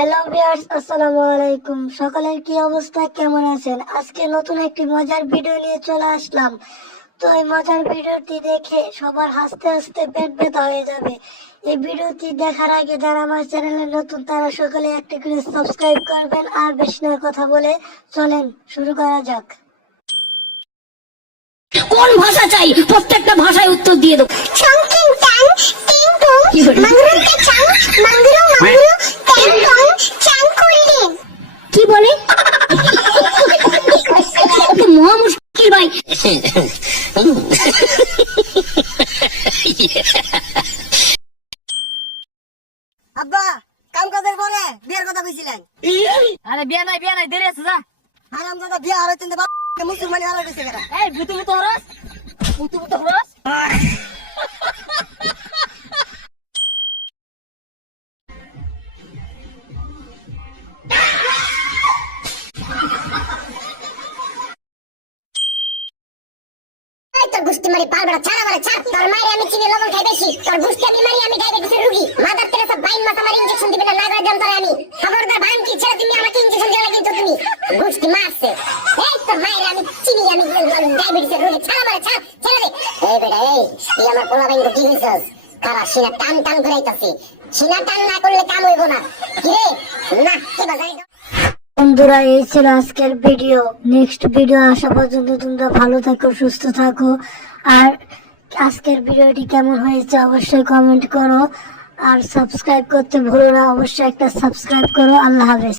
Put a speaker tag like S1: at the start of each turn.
S1: Viewers আসসালামু আলাইকুম। সকলের কি অবস্থা? কেমন আছেন? আজকে নতুন একটি মজার ভিডিও নিয়ে চলে আসলাম। তো এই মজার ভিডিওটি দেখে সবার হাসতে হাসতে পেট ব্যথা হয়ে যাবে। এই ভিডিওটি দেখার আগে যারা আমার চ্যানেলে নতুন তারা সকলে একটি করে সাবস্ক্রাইব করবেন। আর বেশি না কথা বলে চলেন শুরু করা যাক।
S2: কোন ভাষা চাই? প্রত্যেকটা ভাষায় উত্তর দিয়ে দেবো। কি মহা মুশকিল ভাই।
S3: আব্বা কাম কাজের পরে বিয়ের কথা কইছিলেন।
S2: আরে বিয়া নাই বিয়া নাই দেরি আছে যা।
S3: হারাম দাদা বিয়ে আর হইতেন মুসলমানি হারা গেছে
S2: এই বুতু বুতু হরস। বুতু বুতু হরস।
S4: গুষ্টি মারি পারবে না ছাড়া মারে ছাড় তোর মারি আমি চিনি, লবণ খাই বেশি। তোর গুষ্টি আমি মারি, আমি ডায়াবেটিসের রোগী। মাদার তেরেসা বাইন মাস আমার ইনজেকশন দিবে না নাগা জান তোর আমি। খবরদার ভান কি ছেড়ে তুমি আমাকে ইনজেকশন দেওয়া কিন্তু তুমি? গুষ্টি মারছে। এই তোর মায়ের আমি চিনি, আমি ডায়াবেটিসের রোগী। ছাড়া মারে ছাড় ছেড়ে দে। এই বেটা, এই, তুই আমার পোলা বাইন কি হইছস কারা সিনা টান টান করে আইতাছি। সিনা টান না করলে কাম হইব না। কি রে? না কি বাজাই
S1: বন্ধুরা, এই ছিল আজকের ভিডিও নেক্সট ভিডিও আসা পর্যন্ত তোমরা ভালো থাকো, সুস্থ থাকো। আর আজকের ভিডিওটি কেমন হয়েছে অবশ্যই কমেন্ট করো। আর সাবস্ক্রাইব করতে ভুলো না, অবশ্যই একটা সাবস্ক্রাইব করো। আল্লাহ হাফেজ।